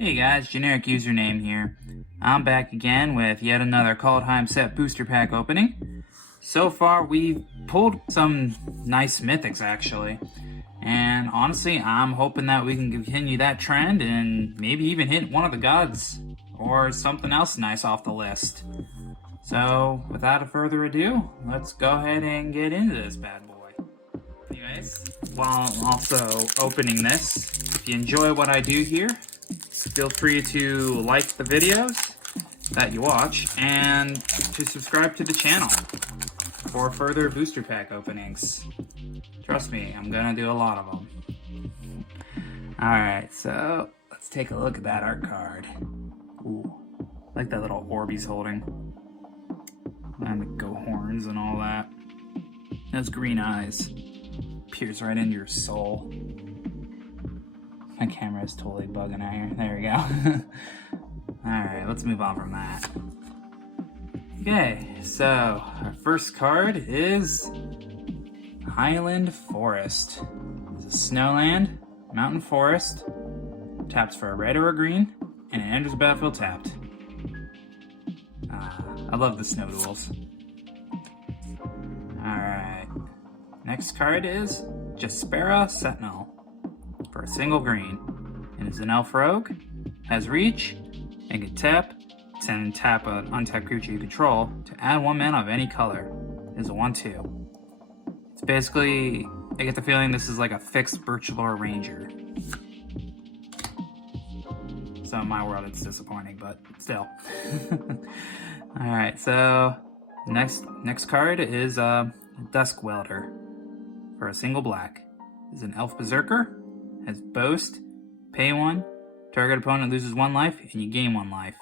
Hey guys, generic username here. I'm back again with yet another Kaldheim set booster pack opening. So far we've pulled some nice mythics actually. And honestly, I'm hoping that we can continue that trend and maybe even hit one of the gods or something else nice off the list. So without further ado, let's go ahead and get into this bad boy. Anyways, while I'm also opening this, if you enjoy what I do here, feel free to like the videos that you watch and to subscribe to the channel for further booster pack openings. Trust me, I'm gonna do a lot of them. Alright, so let's take a look at that art card. Ooh, I like that little orb he's holding. And the goat horns and all that. Those green eyes. Peers right into your soul. My camera is totally bugging out here. There we go. Alright, let's move on from that. Okay, so our first card is Highland Forest. It's a snowland, mountain forest, taps for a red or a green, and it enters the battlefield tapped. I love the snow duels. Alright, next card is Jaspera Sentinel. For a single green. It is an elf rogue, has reach, and can tap and tap an untapped creature you control to add 1 mana of any color. It is a 1/2. It's basically, I get the feeling this is like a fixed Birch Lore Ranger. So in my world it's disappointing, but still. Alright, so next card is Dusk Welder. For a single black. It is an elf berserker. Has boast, pay 1, target opponent loses 1 life, and you gain 1 life.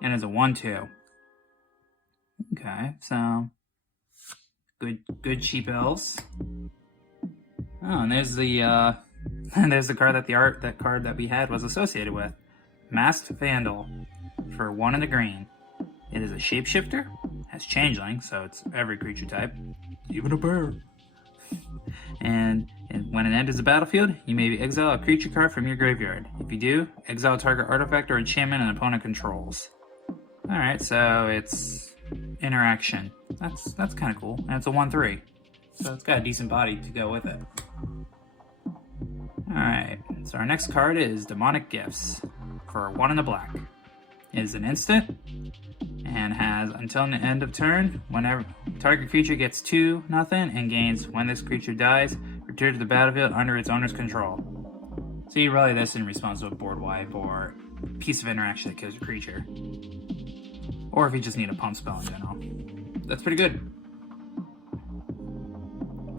And it's a 1/2. Okay, so good cheap elves. Oh, and there's the there's the card that card that we had was associated with. Masked Vandal for 1 and a green. It is a shapeshifter, has changeling, so it's every creature type, even a bear. And when it enters the battlefield, you may exile a creature card from your graveyard. If you do, exile a target artifact or enchantment an opponent controls. Alright, so it's interaction. That's kind of cool. And it's a 1/3. So it's got a decent body to go with it. Alright, so our next card is Demonic Gifts for 1 and a black. It is an instant and has until the end of turn, whenever target creature gets 2/0 and gains when this creature dies, return to the battlefield under its owner's control. So you rally this in response to a board wipe or piece of interaction that kills your creature. Or if you just need a pump spell in general. That's pretty good.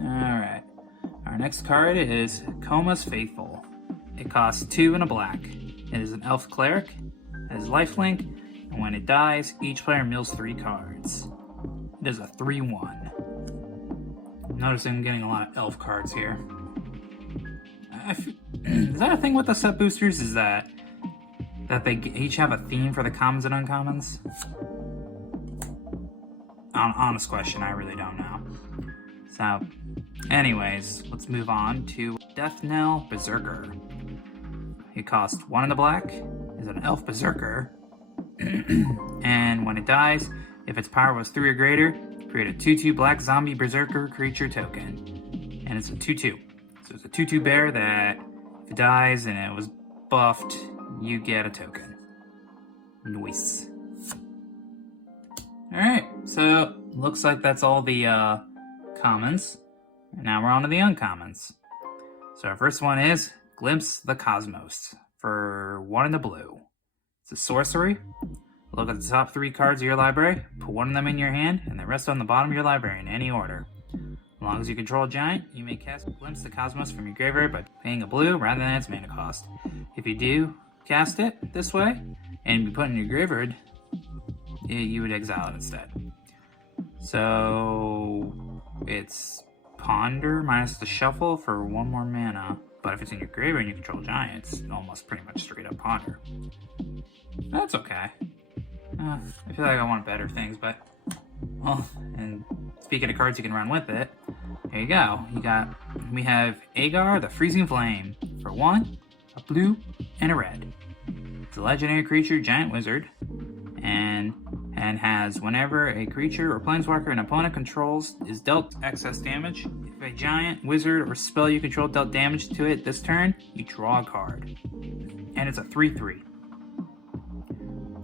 Alright. Our next card is Coma's Faithful. It costs 2 and a black. It is an elf cleric, it has lifelink, and when it dies, each player mills 3 cards. It is a 3/1. Noticing I'm getting a lot of elf cards here. Is that a thing with the set boosters? Is that they each have a theme for the commons and uncommons? Honest question, I really don't know. So, anyways, let's move on to Death Knell Berserker. It costs 1 in the black, is an elf berserker, and when it dies, if its power was 3 or greater, create a 2/2 black zombie berserker creature token. And it's a 2/2. So it's a 2/2 bear that if it dies and it was buffed, you get a token. Nice. Alright, so looks like that's all the commons. And now we're on to the uncommons. So our first one is Glimpse the Cosmos for 1 in the blue. It's a sorcery. Look at the top 3 cards of your library, put 1 of them in your hand, and the rest on the bottom of your library in any order. As long as you control a giant, you may cast Glimpse the Cosmos from your graveyard by paying a blue rather than its mana cost. If you do cast it this way, and you put it in your graveyard, you would exile it instead. So it's Ponder minus the Shuffle for 1 more mana. But if it's in your graveyard and you control giants, it's almost pretty much straight up Ponder. That's okay. I feel like I want better things, but... Well, and speaking of cards you can run with it, there you go. We have Agar the Freezing Flame for 1, a blue, and a red. It's a legendary creature, giant wizard, and has whenever a creature or planeswalker an opponent controls is dealt excess damage. If a giant wizard or spell you control dealt damage to it this turn, you draw a card. And it's a 3/3.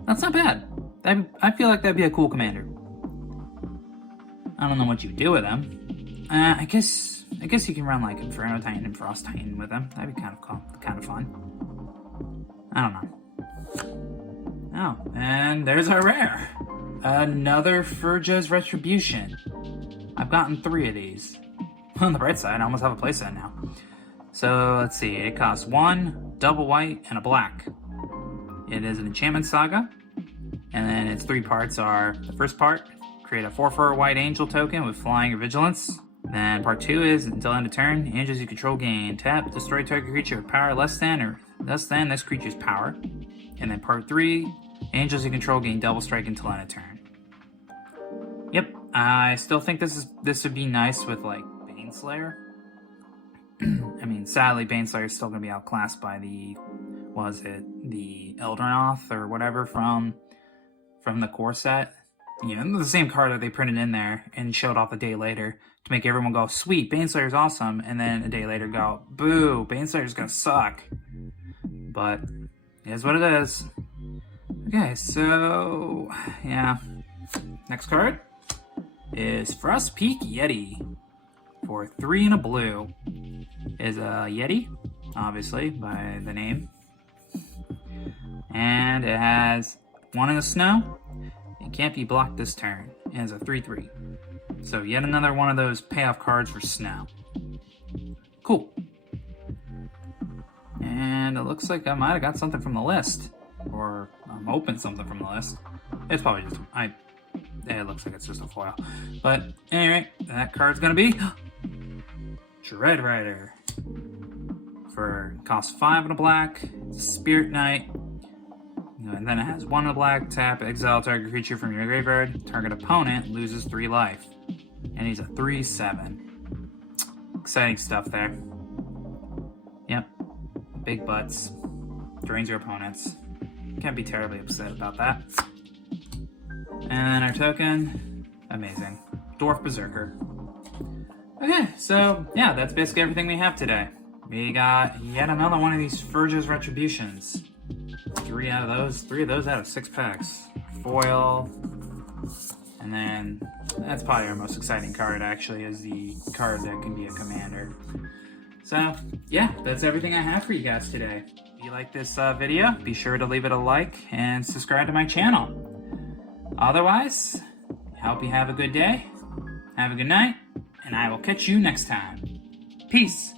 That's not bad. I feel like that'd be a cool commander. I don't know what you do with him. I guess you can run like Inferno Titan and Frost Titan with him. That'd be kind of fun. I don't know. Oh, and there's our rare. Another Furja's Retribution. I've gotten 3 of these. On the bright side, I almost have a playset now. So let's see. It costs 1 double white and a black. It is an enchantment saga, and then its 3 parts are: the first part, create a 4/4 white angel token with flying or vigilance. Then part 2 is, until end of turn, angels you control gain tap, destroy target creature with power less than this creature's power. And then part 3, angels you control gain double strike until end of turn. Yep, I still think this would be nice with like Baneslayer. I mean, sadly, Baneslayer is still going to be outclassed by the Eldranoth or whatever from the core set. You know, the same card that they printed in there and showed off a day later to make everyone go, sweet, Baneslayer's awesome, and then a day later go, boo, Baneslayer's gonna suck. But it is what it is. Okay, so yeah. Next card is Frost Peak Yeti for 3 and a blue. Is a Yeti, obviously, by the name. And it has 1 in the snow. It can't be blocked this turn. And it's a 3/3. So yet another one of those payoff cards for snow. Cool. And it looks like I might have got something from the list. Or I'm hoping something from the list. It's probably just it looks like it's just a foil. But anyway, that card's gonna be Dread Rider. For cost 5 and a black. It's a Spirit Knight. And then it has 1 in a black, tap, exile target creature from your graveyard. Target opponent loses 3 life. And he's a 3/7. Exciting stuff there. Yep. Big butts. Drains your opponents. Can't be terribly upset about that. And then our token. Amazing. Dwarf Berserker. Okay, so yeah, that's basically everything we have today. We got yet another one of these Furja's Retributions. 3 of those out of 6 packs. Foil. And then that's probably our most exciting card, actually, is the card that can be a commander. So yeah, that's everything I have for you guys today. If you like this video, be sure to leave it a like and subscribe to my channel. Otherwise, I hope you have a good day, have a good night, and I will catch you next time. Peace.